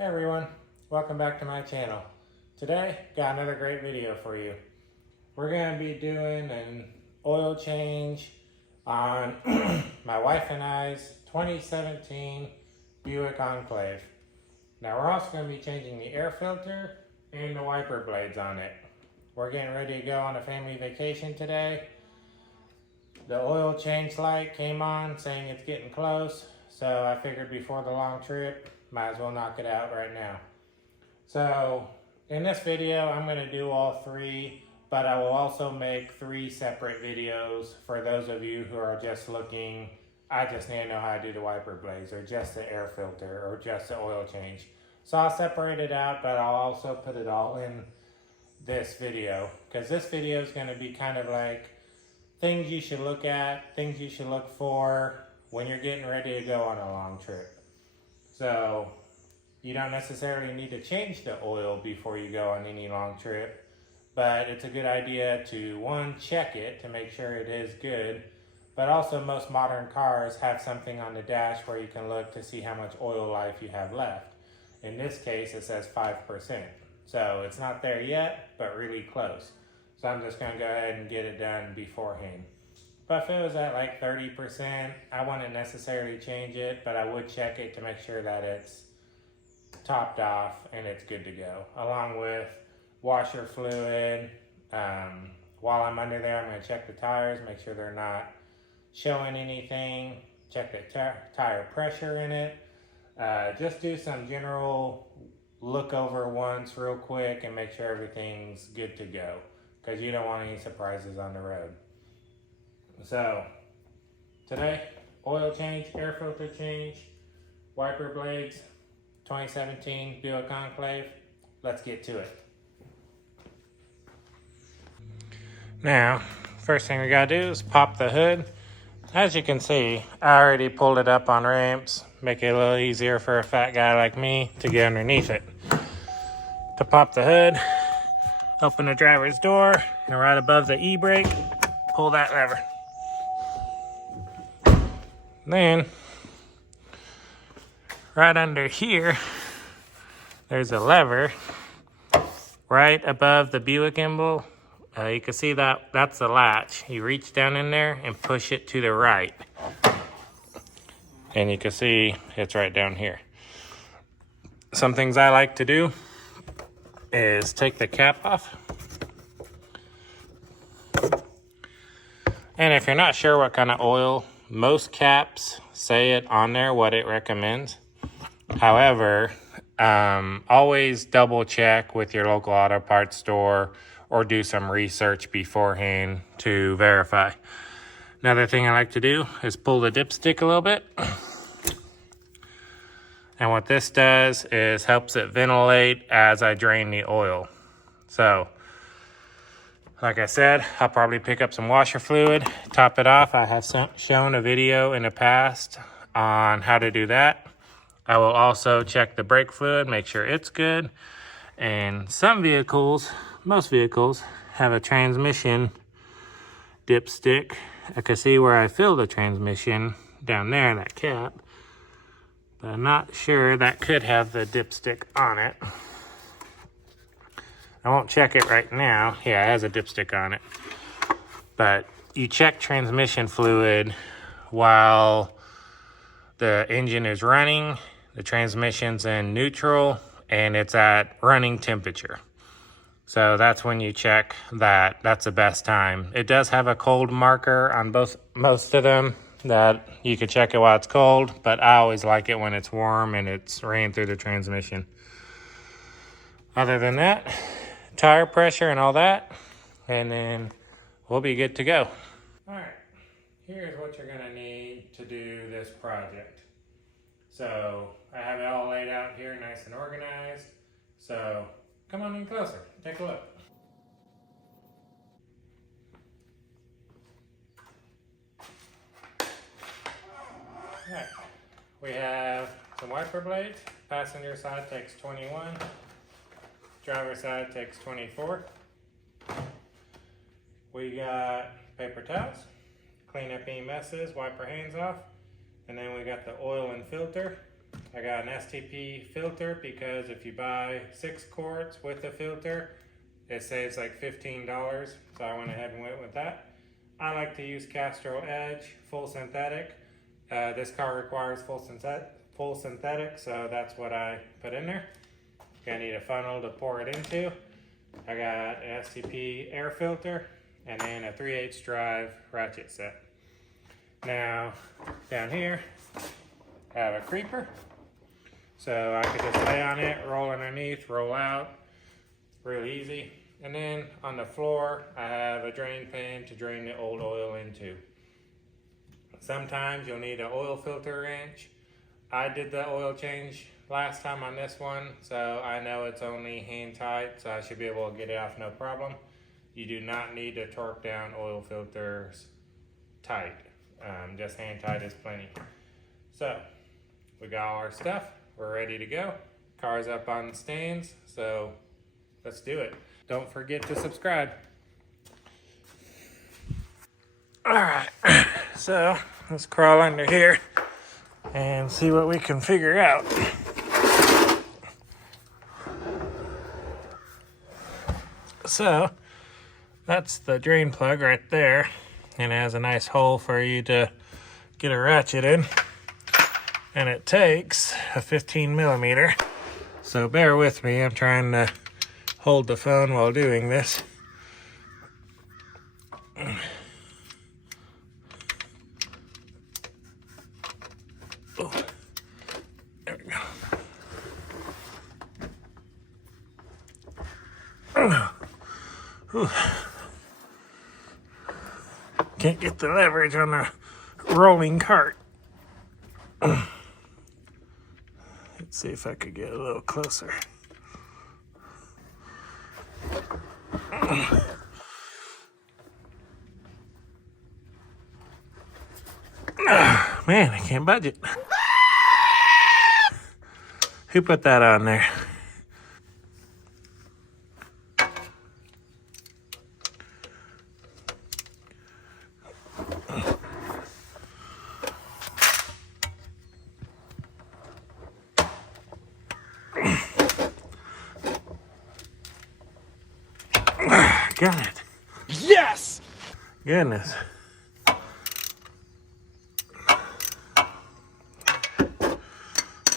Hey everyone, welcome back to my channel. Today, got another great video for you. We're going to be doing an oil change on my wife and I's 2017 Buick Enclave. Now we're also going to be changing the air filter and the wiper blades on it. We're getting ready to go on a family vacation today. The oil change light came on saying it's getting close, so I figured before the long trip, might as well knock it out right now. So in this video, I'm going to do all three, but I will also make 3 separate videos for those of you who are just looking, I just need to know how to do the wiper blades, or just the air filter, or just the oil change. So I'll separate it out, but I'll also put it all in this video, because this video is going to be kind of like things you should look at, things you should look for when you're getting ready to go on a long trip. So you don't necessarily need to change the oil before you go on any long trip, but it's a good idea to, one, check it to make sure it is good, but also most modern cars have something on the dash where you can look to see how much oil life you have left. In this case, it says 5%. So it's not there yet, but really close. So I'm just going to go ahead and get it done beforehand. But if it was at like 30%, I wouldn't necessarily change it, but I would check it to make sure that it's topped off and it's good to go. Along with washer fluid. While I'm under there, I'm going to check the tires, make sure they're not showing anything. Check the tire pressure in it. Just do some general look over once real quick and make sure everything's good to go, because you don't want any surprises on the road. So today, oil change, air filter change, wiper blades, 2017 Buick Enclave. Let's get to it. Now, first thing we gotta do is pop the hood. As you can see, I already pulled it up on ramps, make it a little easier for a fat guy like me to get underneath it. To pop the hood, open the driver's door, and right above the e-brake, pull that lever. Then, right under here, there's a lever right above the Buick emblem. You can see that's the latch. You reach down in there and push it to the right. And you can see it's right down here. Some things I like to do is take the cap off. And if you're not sure what kind of oil, most caps say it on there what it recommends. However, always double check with your local auto parts store or do some research beforehand to verify. Another thing I like to do is pull the dipstick a little bit. And what this does is helps it ventilate as I drain the oil. So, like I said, I'll probably pick up some washer fluid, top it off. I have shown a video in the past on how to do that. I will also check the brake fluid, make sure it's good. And some vehicles, most vehicles, have a transmission dipstick. I can see where I fill the transmission down there in that cap, but I'm not sure that could have the dipstick on it. I won't check it right now. Yeah, it has a dipstick on it. But you check transmission fluid while the engine is running, the transmission's in neutral, and it's at running temperature. So that's when you check that. That's the best time. It does have a cold marker on most of them that you can check it while it's cold, but I always like it when it's warm and it's ran through the transmission. Other than that, tire pressure and all that, and then we'll be good to go. All right, here's what you're gonna need to do this project. So I have it all laid out here, nice and organized. So come on in closer, take a look. All right, we have some wiper blades. Passenger side takes 21. Driver side takes 24. We got paper towels, clean up any messes, wipe our hands off, and then we got the oil and filter. I got an STP filter because if you buy 6 quarts with a filter, it saves like $15. So I went ahead and went with that. I like to use Castro Edge full synthetic. This car requires full synthetic, so that's what I put in there. Gonna need a funnel to pour it into. I got an STP air filter and then a 3/8 drive ratchet set. Now, down here, I have a creeper. So I could just lay on it, roll underneath, roll out, really easy. And then on the floor, I have a drain pan to drain the old oil into. Sometimes you'll need an oil filter wrench. I did the oil change last time on this one, so I know it's only hand tight, so I should be able to get it off no problem. You do not need to torque down oil filters tight. Just hand tight is plenty. So we got all our stuff. We're ready to go. Car's up on the stands, so let's do it. Don't forget to subscribe. All right, so let's crawl under here and see what we can figure out. So that's the drain plug right there, and it has a nice hole for you to get a ratchet in. And it takes a 15mm. So bear with me, I'm trying to hold the phone while doing this. Oh, there we go. Can't get the leverage on the rolling cart. Let's see if I could get a little closer. Man, I can't budge it. Who put that on there? Got it. Yes! Goodness.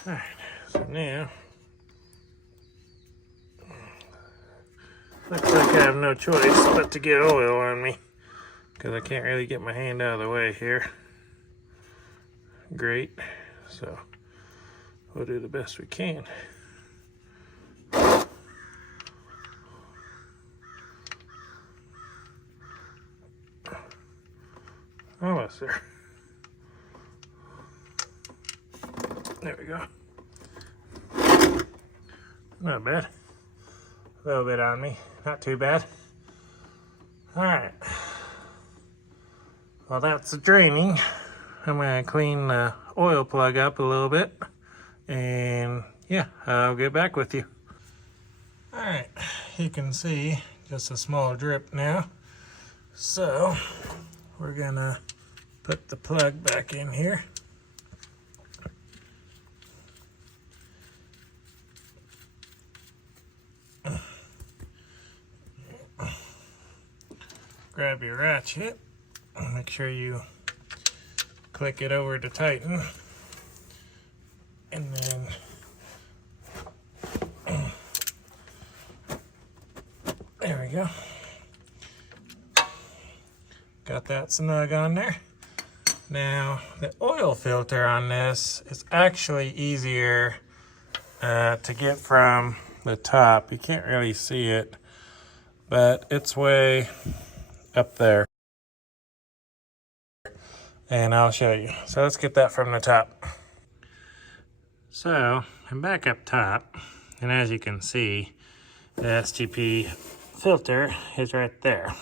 Alright, so now looks like I have no choice but to get oil on me because I can't really get my hand out of the way here. Great, so we'll do the best we can. Almost there. There we go. Not bad. A little bit on me. Not too bad. Alright. Well, that's the draining. I'm going to clean the oil plug up a little bit. And yeah, I'll get back with you. Alright. You can see just a small drip now. So we're going to put the plug back in here. Grab your ratchet, make sure you click it over to tighten, and then there we go. Got that snug on there. Now the oil filter on this is actually easier to get from the top. You can't really see it, but it's way up there, and I'll show you. So let's get that from the top. So I'm back up top, and as you can see, the STP filter is right there.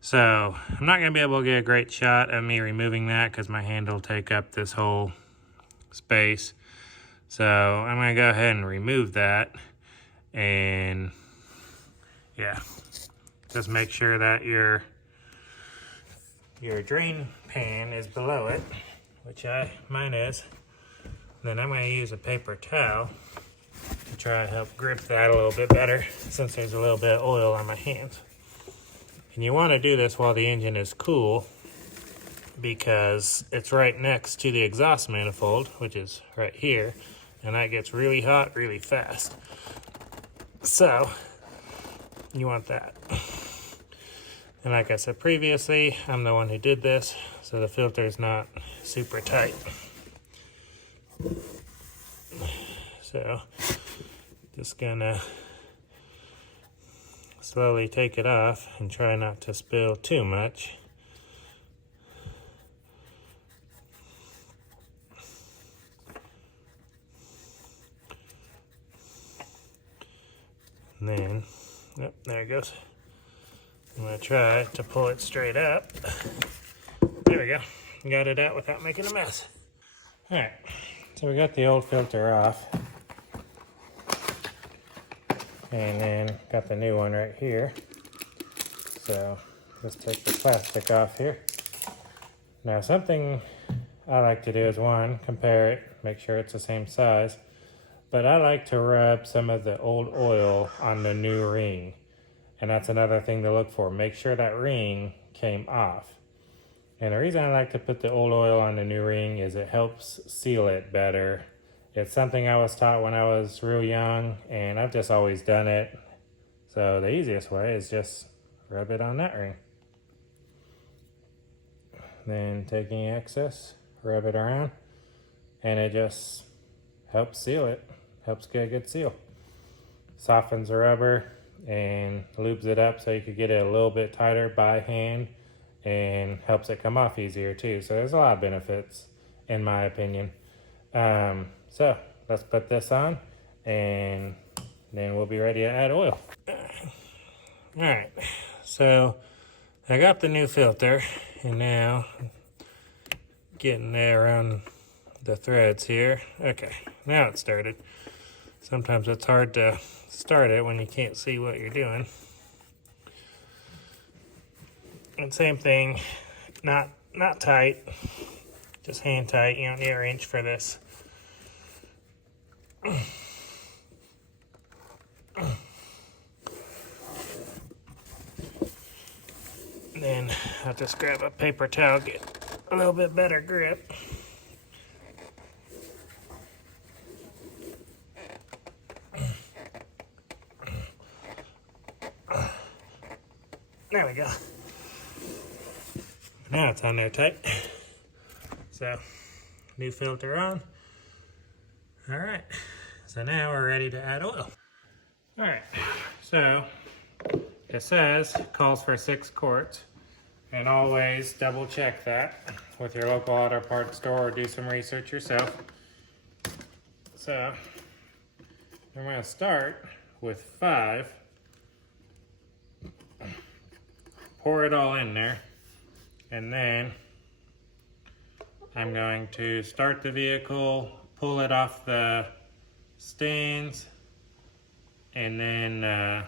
So I'm not gonna be able to get a great shot of me removing that because my hand will take up this whole space. So I'm gonna go ahead and remove that, and yeah, just make sure that your drain pan is below it, which mine is. Then I'm going to use a paper towel to try to help grip that a little bit better since there's a little bit of oil on my hands. And you want to do this while the engine is cool because it's right next to the exhaust manifold, which is right here, and that gets really hot really fast. So you want that. And like I said previously, I'm the one who did this, so the filter is not super tight. So just gonna slowly take it off and try not to spill too much. And then, oh, there it goes. I'm gonna try to pull it straight up. There we go. Got it out without making a mess. All right, so we got the old filter off. And then got the new one right here. So let's take the plastic off here. Now something I like to do is one, compare it, make sure it's the same size. But I like to rub some of the old oil on the new ring. And that's another thing to look for. Make sure that ring came off. And the reason I like to put the old oil on the new ring is it helps seal it better. It's something I was taught when I was real young, and I've just always done it. So the easiest way is just rub it on that ring. Then taking excess, rub it around, and it just helps seal it. Helps get a good seal. Softens the rubber and lubes it up so you can get it a little bit tighter by hand, and helps it come off easier too. So there's a lot of benefits in my opinion. So let's put this on and then we'll be ready to add oil. All right, so I got the new filter and now getting there around the threads here. Okay, now it started. Sometimes it's hard to start it when you can't see what you're doing. And same thing, not tight, just hand tight. You don't need a wrench for this. Then I'll just grab a paper towel, get a little bit better grip. There we go. Now it's on there tight. So, new filter on. All right, so now we're ready to add oil. All right, so it says calls for 6 quarts, and always double check that with your local auto parts store or do some research yourself. So I'm gonna start with 5. Pour it all in there, and then I'm going to start the vehicle, pull it off the stands, and then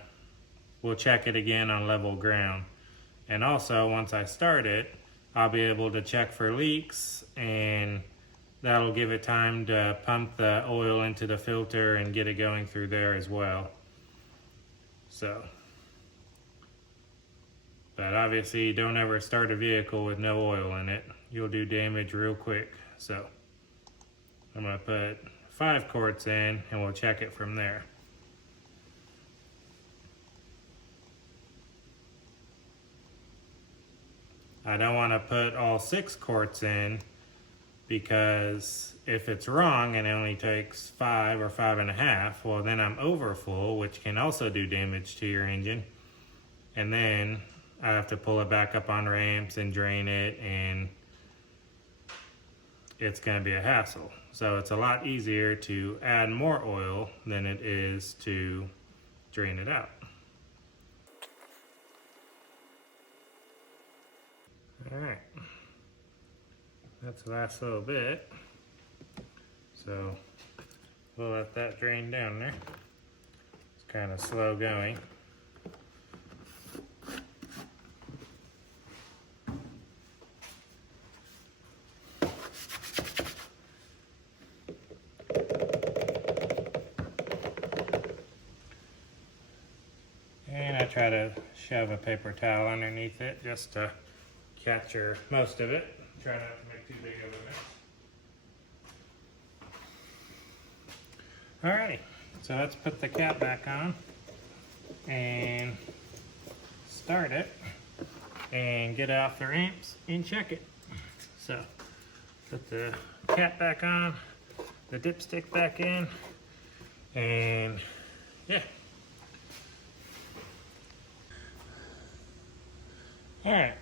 we'll check it again on level ground. And also, once I start it, I'll be able to check for leaks, and that'll give it time to pump the oil into the filter and get it going through there as well. So, but obviously you don't ever start a vehicle with no oil in it. You'll do damage real quick. So I'm gonna put 5 quarts in and we'll check it from there. I don't wanna put all 6 quarts in because if it's wrong and it only takes 5 or 5.5, well then I'm over full, which can also do damage to your engine. And then I have to pull it back up on ramps and drain it, and it's going to be a hassle. So it's a lot easier to add more oil than it is to drain it out. All right, that's the last little bit. So we'll let that drain down there. It's kind of slow going. try to shove a paper towel underneath it just to capture most of it. Try not to make too big of a mess. Alrighty, so let's put the cap back on and start it and get off the ramps and check it. So put the cap back on, the dipstick back in, and yeah. Alright,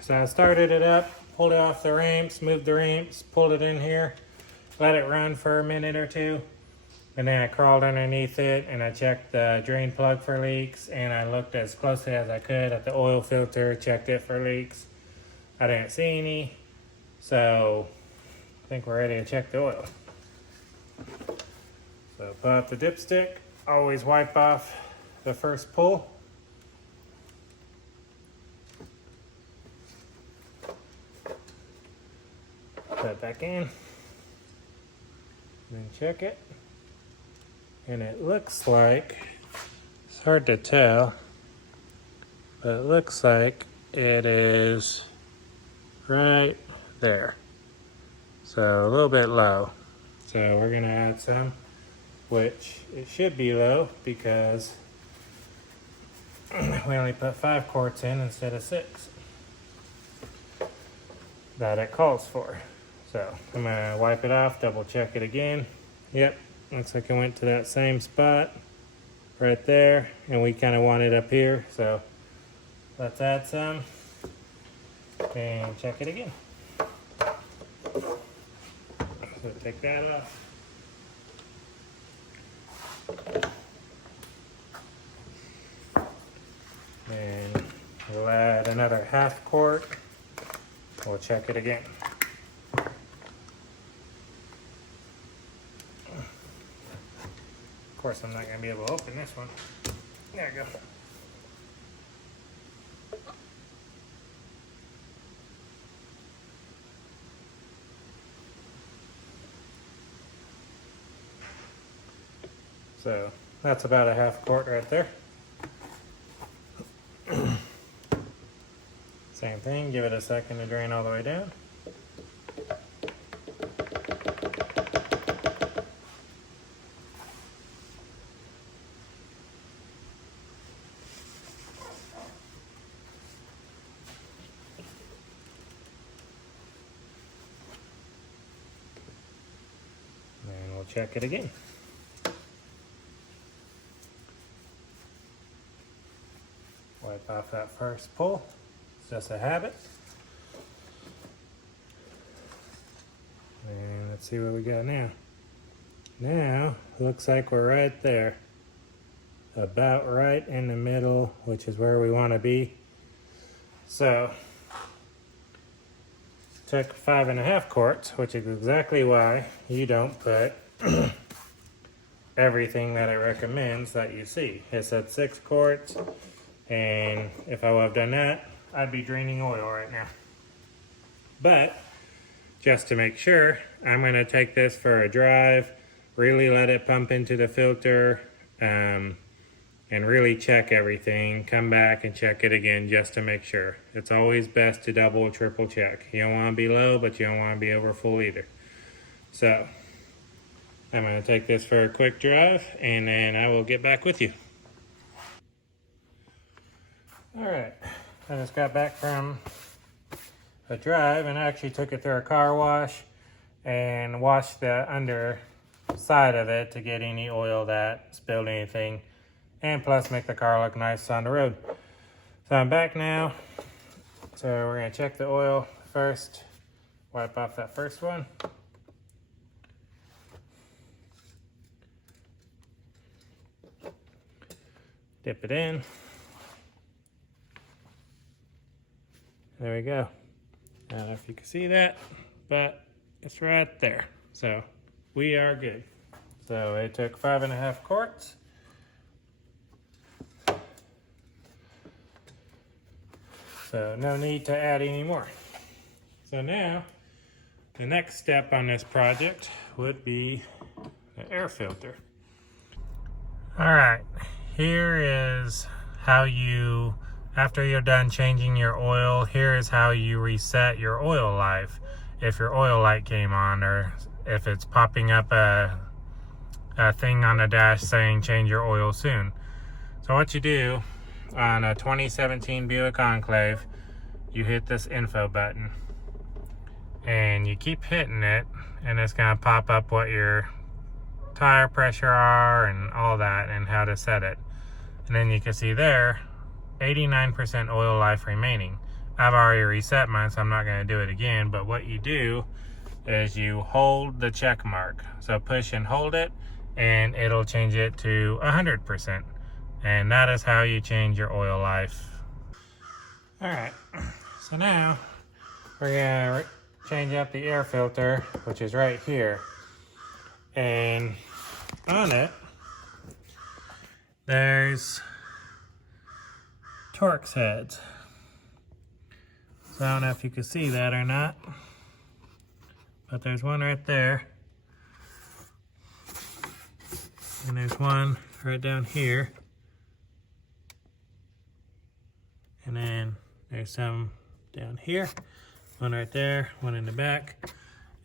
so I started it up, pulled it off the ramps, moved the ramps, pulled it in here, let it run for a minute or two, and then I crawled underneath it and I checked the drain plug for leaks, and I looked as closely as I could at the oil filter, checked it for leaks. I didn't see any, so I think we're ready to check the oil. So pull out the dipstick, always wipe off the first pull. Put it back in, then check it. And it looks like, it's hard to tell, but it looks like it is right there. So a little bit low. So we're gonna add some, which it should be low because we only put 5 quarts in instead of 6 that it calls for. So I'm gonna wipe it off, double check it again. Yep, looks like it went to that same spot right there, and we kind of want it up here. So let's add some and check it again. So take that off. And we'll add another 1/2 quart. We'll check it again. Of course, I'm not going to be able to open this one. There we go. So that's about a 1/2 quart right there. Same thing, give it a second to drain all the way down. And we'll check it again. Wipe off that first pull. It's just a habit. And let's see what we got now. Now, looks like we're right there. About right in the middle, which is where we want to be. So, took 5.5 quarts, which is exactly why you don't put everything that it recommends that you see. It said 6 quarts, and if I would have done that, I'd be draining oil right now. But, just to make sure, I'm going to take this for a drive, really let it pump into the filter, and really check everything. Come back and check it again just to make sure. It's always best to double, triple check. You don't want to be low, but you don't want to be over full either. So, I'm going to take this for a quick drive, and then I will get back with you. Alright, I just got back from a drive and actually took it through a car wash and washed the under side of it to get any oil that spilled anything, and plus make the car look nice on the road. So I'm back now. So we're going to check the oil first. Wipe off that first one. Dip it in. There we go. I don't know if you can see that, but it's right there. So we are good. So it took 5.5 quarts. So no need to add any more. So now the next step on this project would be the air filter. All right, here is after you're done changing your oil, here is how you reset your oil life. If your oil light came on, or if it's popping up a thing on the dash saying change your oil soon. So what you do on a 2017 Buick Enclave, you hit this info button and you keep hitting it, and it's going to pop up what your tire pressure are and all that and how to set it. And then you can see there 89% oil life remaining. I've already reset mine, so I'm not going to do it again. But what you do is you hold the check mark. So push and hold it, and it'll change it to 100%. And that is how you change your oil life. Alright, so now we're going to change out the air filter, which is right here. And on it, there's Torx heads. So I don't know if you can see that or not, but there's one right there. And there's one right down here. And then there's some down here. One right there, one in the back,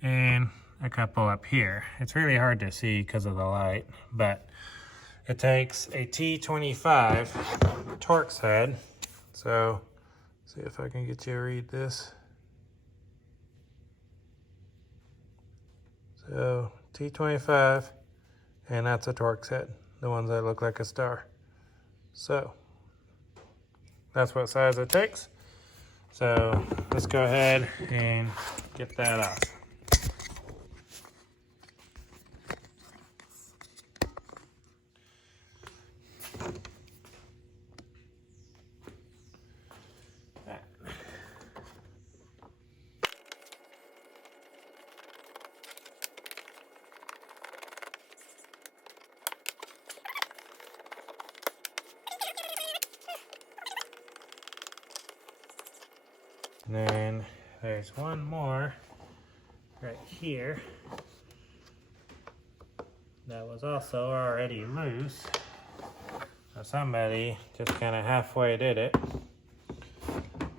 and a couple up here. It's really hard to see because of the light, but it takes a T25 Torx head. So, see if I can get you to read this. So, T25, and that's a Torx head, the ones that look like a star. So, that's what size it takes. So, let's go ahead and get that off. And then there's one more right here that was also already loose. So somebody just kind of halfway did it.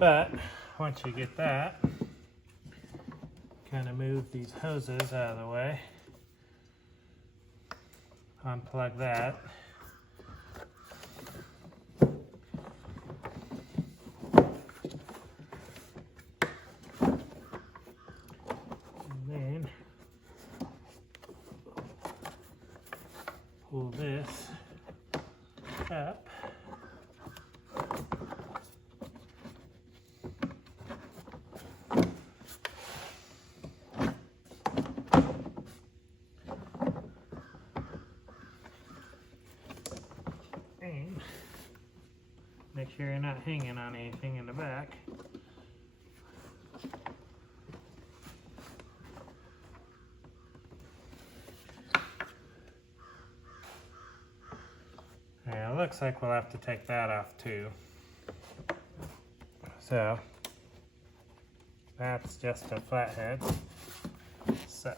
But once you get that, kind of move these hoses out of the way. Unplug that. Pull this up. And make sure you're not hanging on anything in the back. Yeah, it looks like we'll have to take that off too. So that's just a flathead. So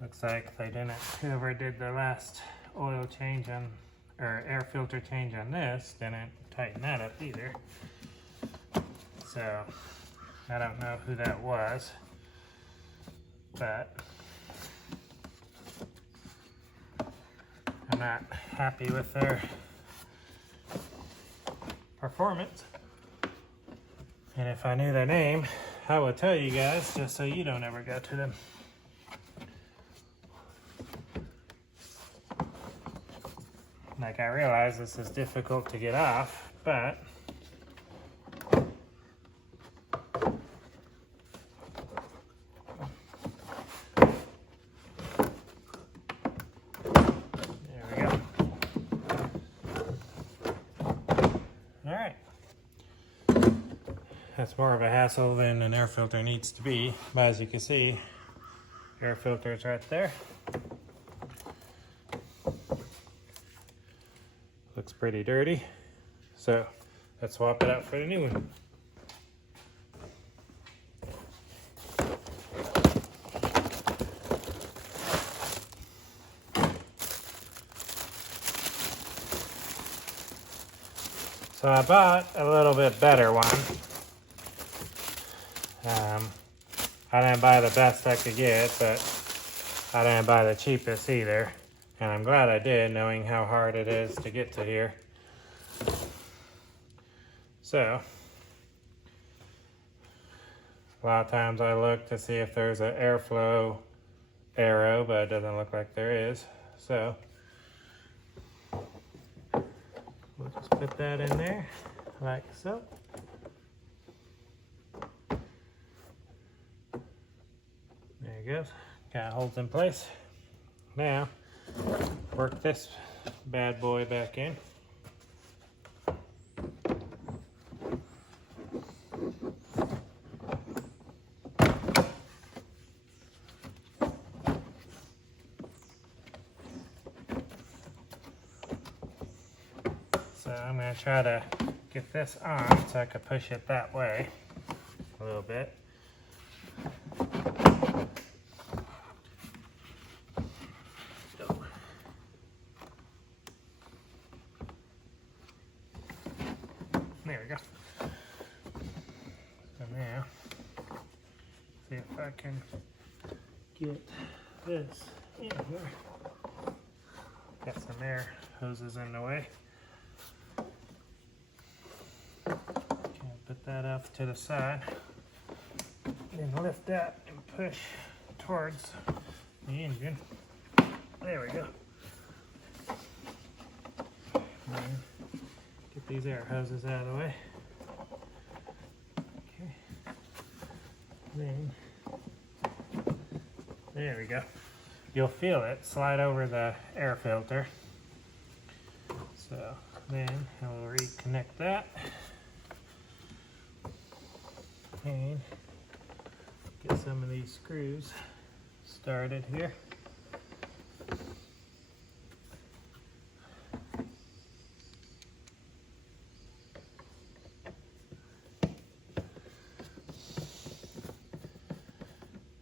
looks like they didn't, whoever did the last oil change on, or air filter change on this, didn't tighten that up either. So I don't know who that was, but I'm not happy with their performance. And if I knew their name, I would tell you guys, just so you don't ever go to them. Like, I realize this is difficult to get off, but that's more of a hassle than an air filter needs to be. But as you can see, air filter is right there. Looks pretty dirty. So let's swap it out for the new one. So I bought a little bit better one. I didn't buy the best I could get, but I didn't buy the cheapest either. And I'm glad I did, knowing how hard it is to get to here. So, a lot of times I look to see if there's an airflow arrow, but it doesn't look like there is. So, we'll just put that in there, like so. There it goes. Kind of holds in place. Now, work this bad boy back in. So I'm going to try to get this on so I can push it that way a little bit. There we go. So now, see if I can get this in here. Got some air hoses in the way. Put that off to the side. Then lift that and push towards the engine. There we go. And get these air hoses out of the way. Okay. Then, there we go. You'll feel it slide over the air filter. So then I'll reconnect that. And get some of these screws started here.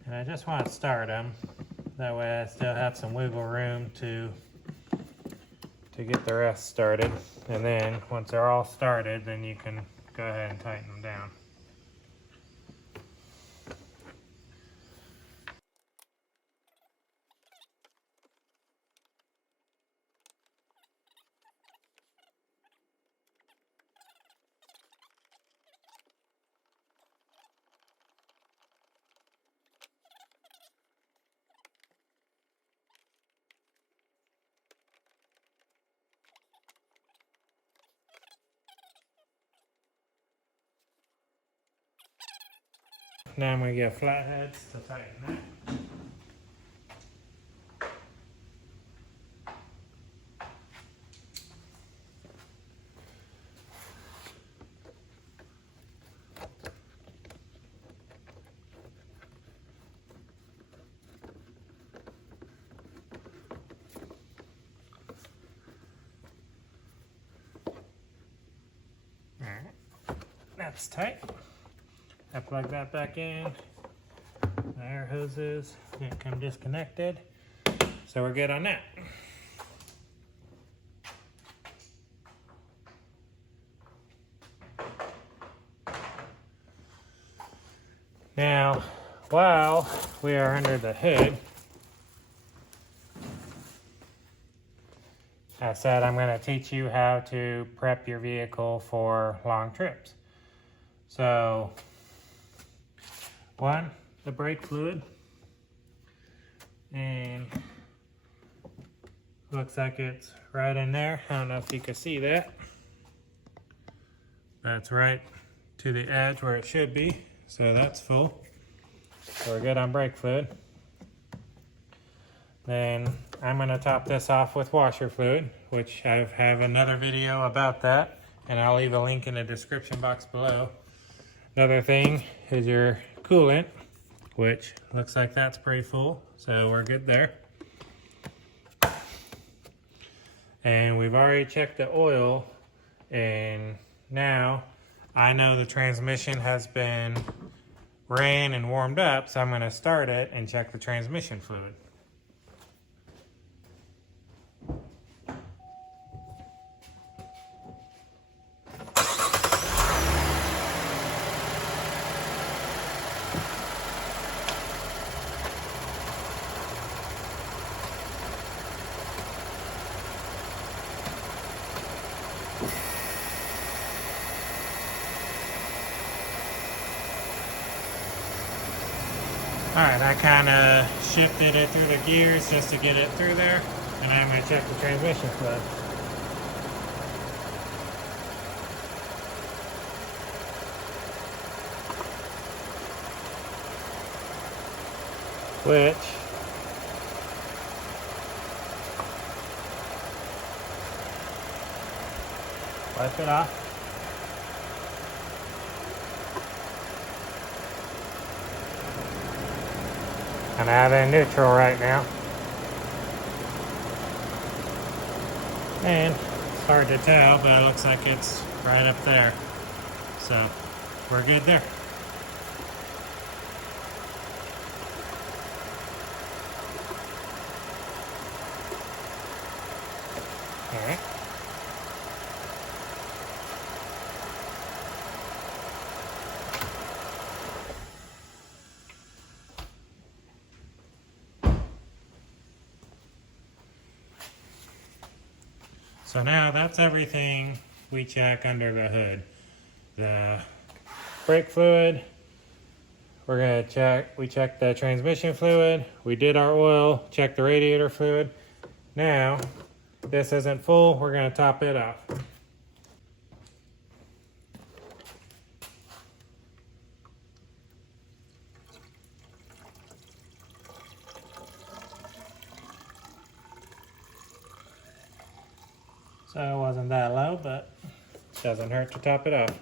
And I just want to start them. That way I still have some wiggle room to get the rest started. And then once they're all started, then you can go ahead and tighten them down. Now I'm going to get flatheads to tighten that. Alright, that's tight. I plug that back in. The air hoses didn't come disconnected, so we're good on that. Now, while we are under the hood, I said I'm going to teach you how to prep your vehicle for long trips. So, one, the brake fluid, and looks like it's right in there. I don't know if you can see that. That's right to the edge where it should be, so that's full. So we're good on brake fluid. Then I'm going to top this off with washer fluid, which I have another video about that, and I'll leave a link in the description box below. Another thing is your coolant, which looks like that's pretty full, so we're good there. And we've already checked the oil, and now I know the transmission has been ran and warmed up, so I'm going to start it and check the transmission fluid. Alright, I kind of shifted it through the gears just to get it through there. And I'm going to check the transmission fluid. Which wipe it off. And I have it in neutral right now. And it's hard to tell, but it looks like it's right up there. So we're good there. All right. So now that's everything we check under the hood. The brake fluid, we're gonna check, we checked the transmission fluid, we did our oil, checked the radiator fluid. Now, this isn't full, we're gonna top it off. So it wasn't that low, but it doesn't hurt to top it off.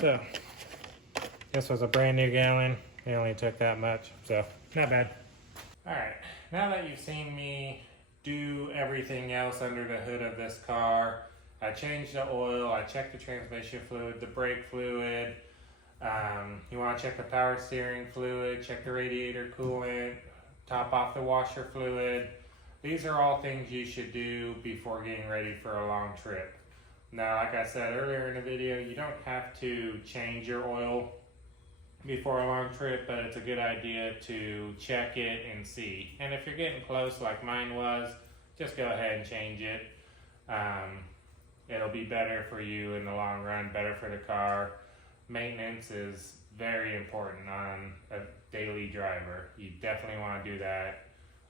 So, this was a brand new gallon. It only took that much, so not bad. All right, now that you've seen me do everything else under the hood of this car, I changed the oil, I checked the transmission fluid, the brake fluid. You want to check the power steering fluid, check the radiator coolant, top off the washer fluid. These are all things you should do before getting ready for a long trip. Now, like I said earlier in the video, you don't have to change your oil before a long trip, but it's a good idea to check it and see. And if you're getting close like mine was, just go ahead and change it. It'll be better for you in the long run, better for the car. Maintenance is very important on a daily driver. You definitely want to do that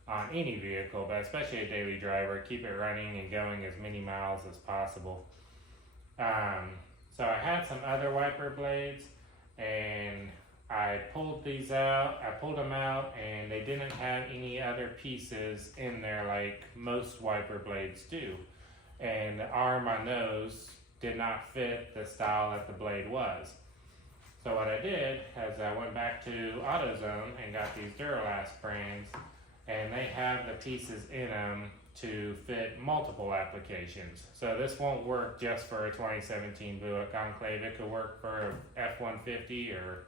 on any vehicle, but especially a daily driver. Keep it running and going as many miles as possible. So I had some other wiper blades and I pulled these out. I pulled them out and they didn't have any other pieces in there like most wiper blades do. And the arm on those did not fit the style that the blade was. So what I did is I went back to AutoZone and got these Duralube brands, and they have the pieces in them to fit multiple applications. So this won't work just for a 2017 Buick Enclave. It could work for a F150 or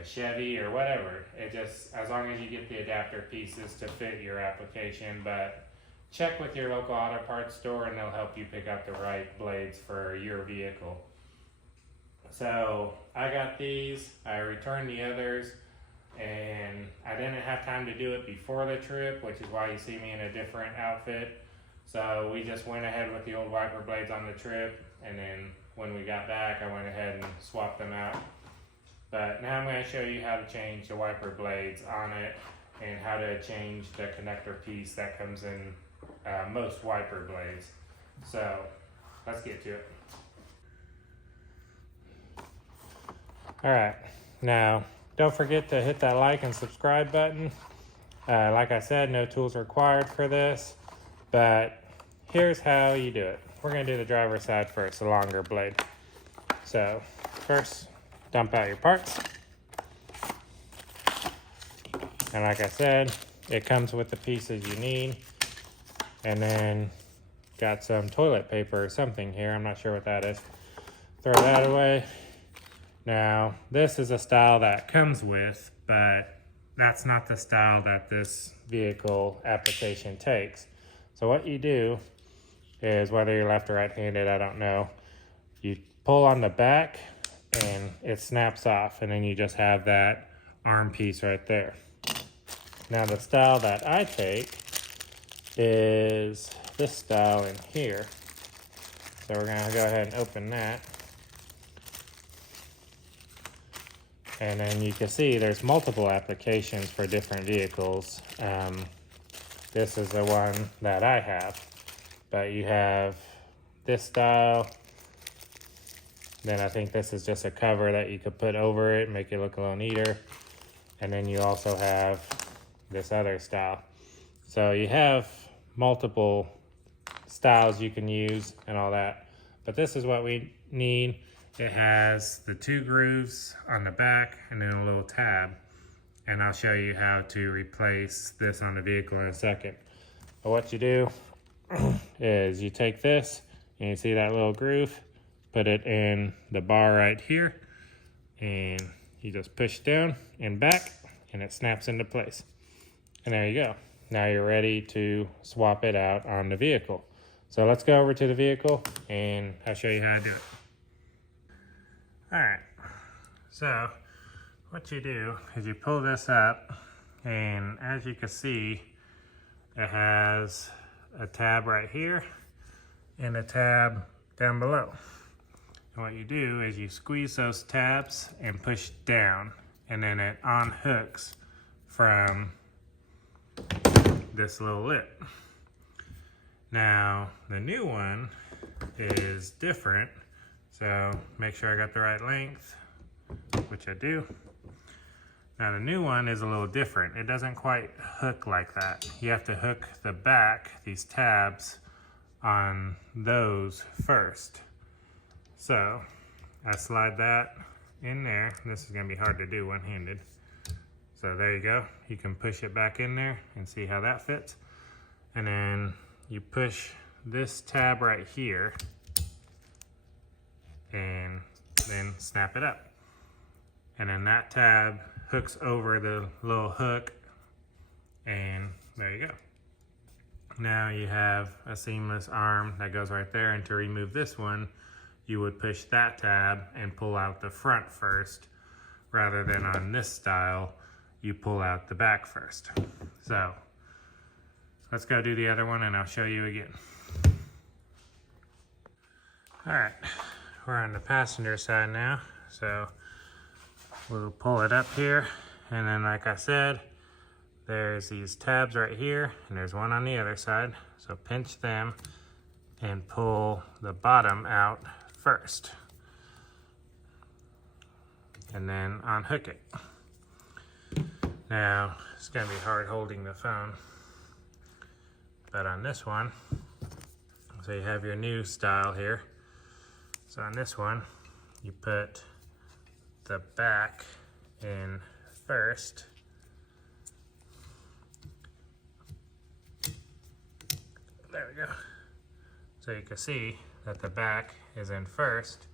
a Chevy or whatever. It just, as long as you get the adapter pieces to fit your application. But check with your local auto parts store and they'll help you pick up the right blades for your vehicle. So I got these, I returned the others, and I didn't have time to do it before the trip, which is why you see me in a different outfit. So we just went ahead with the old wiper blades on the trip, and then when we got back, I went ahead and swapped them out. But now I'm going to show you how to change the wiper blades on it and how to change the connector piece that comes in most wiper blades. So let's get to it. All right, now don't forget to hit that like and subscribe button. Like I said, no tools required for this, but here's how you do it. We're gonna do the driver's side first, the longer blade. So first, dump out your parts. And like I said, it comes with the pieces you need. And then got some toilet paper or something here. I'm not sure what that is. Throw that away. Now, this is a style that comes with, but that's not the style that this vehicle application takes. So what you do is, whether you're left or right-handed, I don't know, you pull on the back and it snaps off, and then you just have that arm piece right there. Now, the style that I take is this style in here. So we're gonna go ahead and open that. And then you can see there's multiple applications for different vehicles. This is the one that I have, but you have this style. Then I think this is just a cover that you could put over it, make it look a little neater. And then you also have this other style. So you have multiple styles you can use and all that. But this is what we need. It has the 2 grooves on the back and then a little tab. And I'll show you how to replace this on the vehicle in a second. But what you do is you take this and you see that little groove, put it in the bar right here, and you just push down and back and it snaps into place. And there you go. Now you're ready to swap it out on the vehicle. So let's go over to the vehicle and I'll show you how to do it. All right, so what you do is you pull this up, and as you can see, it has a tab right here and a tab down below. And what you do is you squeeze those tabs and push down, and then it unhooks from this little lip. Now, the new one is different. So make sure I got the right length, which I do. Now the new one is a little different. It doesn't quite hook like that. You have to hook the back, these tabs, on those first. So I slide that in there. This is gonna be hard to do one-handed. So there you go. You can push it back in there and see how that fits. And then you push this tab right here and then snap it up. And then that tab hooks over the little hook, and there you go. Now you have a seamless arm that goes right there, and to remove this one, you would push that tab and pull out the front first, rather than on this style, you pull out the back first. So let's go do the other one and I'll show you again. All right. We're on the passenger side now, so we'll pull it up here, and then like I said, there's these tabs right here and there's one on the other side, so pinch them and pull the bottom out first and then unhook it. Now it's gonna be hard holding the phone, but on this one, so you have your new style here. So on this one, you put the back in first. There we go. So you can see that the back is in first,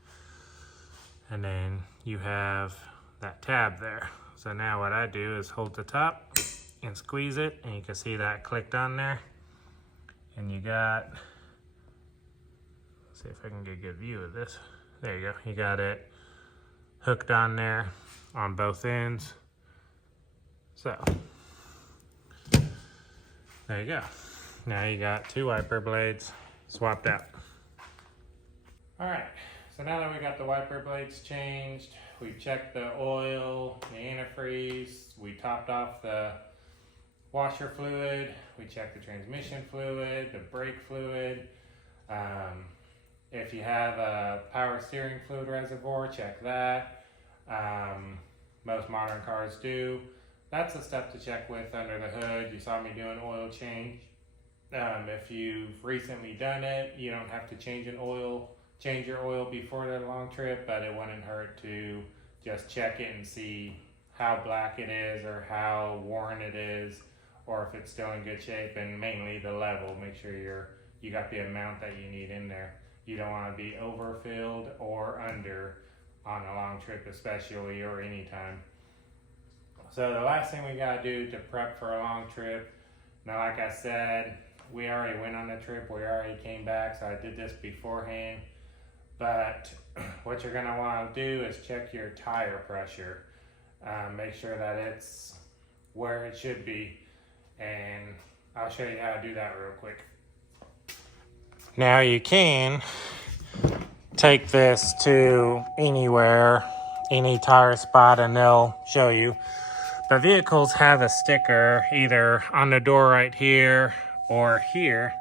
and then you have that tab there. So now what I do is hold the top and squeeze it, and you can see that clicked on there. And you got, see if I can get a good view of this. There you go. You got it hooked on there on both ends. So there you go. Now you got 2 wiper blades swapped out. All right, so now that we got the wiper blades changed, we checked the oil, the antifreeze, we topped off the washer fluid, we checked the transmission fluid, the brake fluid. If you have a power steering fluid reservoir, check that. Most modern cars do. That's the stuff to check with under the hood. You saw me do an oil change. If you've recently done it, you don't have to change your oil before the long trip, but it wouldn't hurt to just check it and see how black it is or how worn it is, or if it's still in good shape, and mainly the level. Make sure you got the amount that you need in there. You don't want to be overfilled or under on a long trip, especially, or anytime. So the last thing we got to do to prep for a long trip, now like I said, we already went on the trip, we already came back, so I did this beforehand. But what you're going to want to do is check your tire pressure. Make sure that it's where it should be, and I'll show you how to do that real quick. Now you can take this to anywhere any tire spot and they'll show you. But vehicles have a sticker either on the door right here or here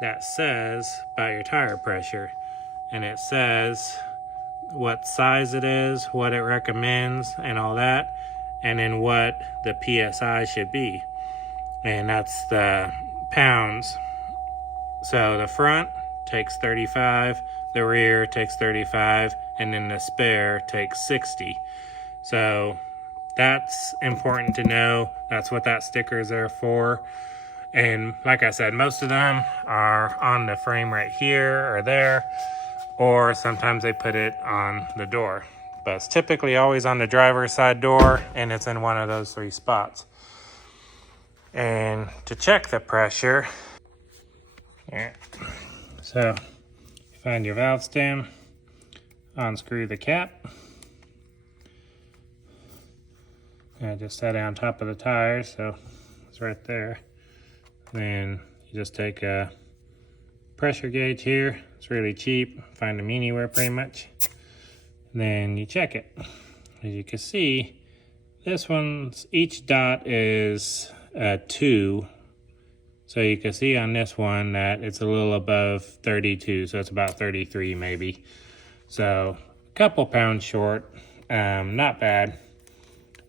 that says about your tire pressure. And it says what size it is, what it recommends, and all that, and then what the PSI should be. And that's the pounds. So the front takes 35, the rear takes 35, and then the spare takes 60. So that's important to know. That's what that sticker is there for. And like I said, most of them are on the frame right here or there, or sometimes they put it on the door. But it's typically always on the driver's side door, and it's in one of those three spots. And to check the pressure, so you find your valve stem, unscrew the cap, and I just set it on top of the tire, so it's right there. Then you just take a pressure gauge here. It's really cheap. Find them anywhere pretty much. Then you check it. As you can see, this one's, each dot is a 2. So you can see on this one that it's a little above 32. So it's about 33 maybe. So a couple pounds short. Not bad.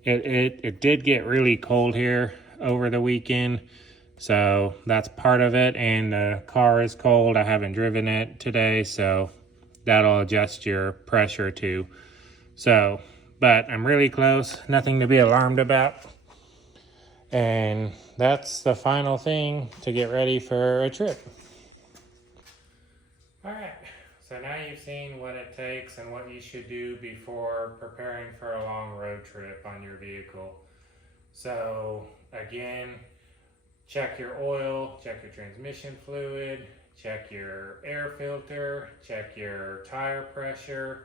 It did get really cold here over the weekend. So that's part of it, and the car is cold. I haven't driven it today, so that'll adjust your pressure too. So, but I'm really close, nothing to be alarmed about. And that's the final thing to get ready for a trip. All right, so now you've seen what it takes and what you should do before preparing for a long road trip on your vehicle. So again, check your oil, check your transmission fluid, check your air filter, check your tire pressure,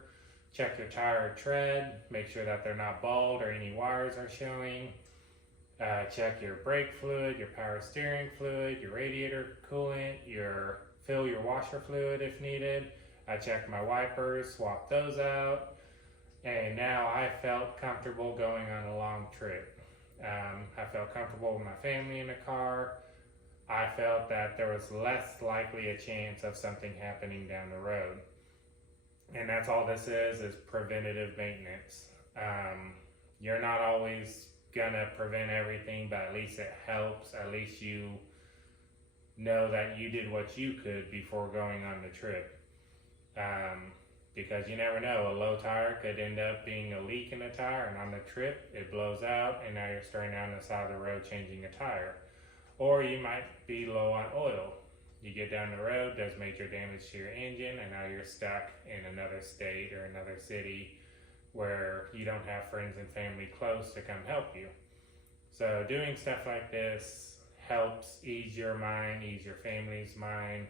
check your tire tread, make sure that they're not bald or any wires are showing. Check your brake fluid, your power steering fluid, your radiator coolant, fill your washer fluid if needed. I checked my wipers, swapped those out, and now I felt comfortable going on a long trip. I felt comfortable with my family in the car. I felt that there was less likely a chance of something happening down the road. And that's all this is preventative maintenance. You're not always gonna prevent everything, but at least it helps. At least you know that you did what you could before going on the trip. Because you never know, a low tire could end up being a leak in the tire, and on the trip it blows out and now you're straight down the side of the road changing a tire. Or you might be low on oil. You get down the road, does major damage to your engine, and now you're stuck in another state or another city where you don't have friends and family close to come help you. So doing stuff like this helps ease your mind, ease your family's mind,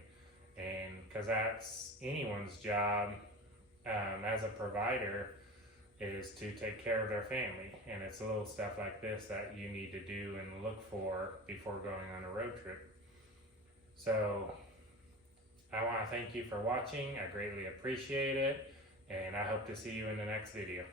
and because that's anyone's job as a provider, is to take care of their family. And it's little stuff like this that you need to do and look for before going on a road trip. So I want to thank you for watching. I greatly appreciate it, and I hope to see you in the next video.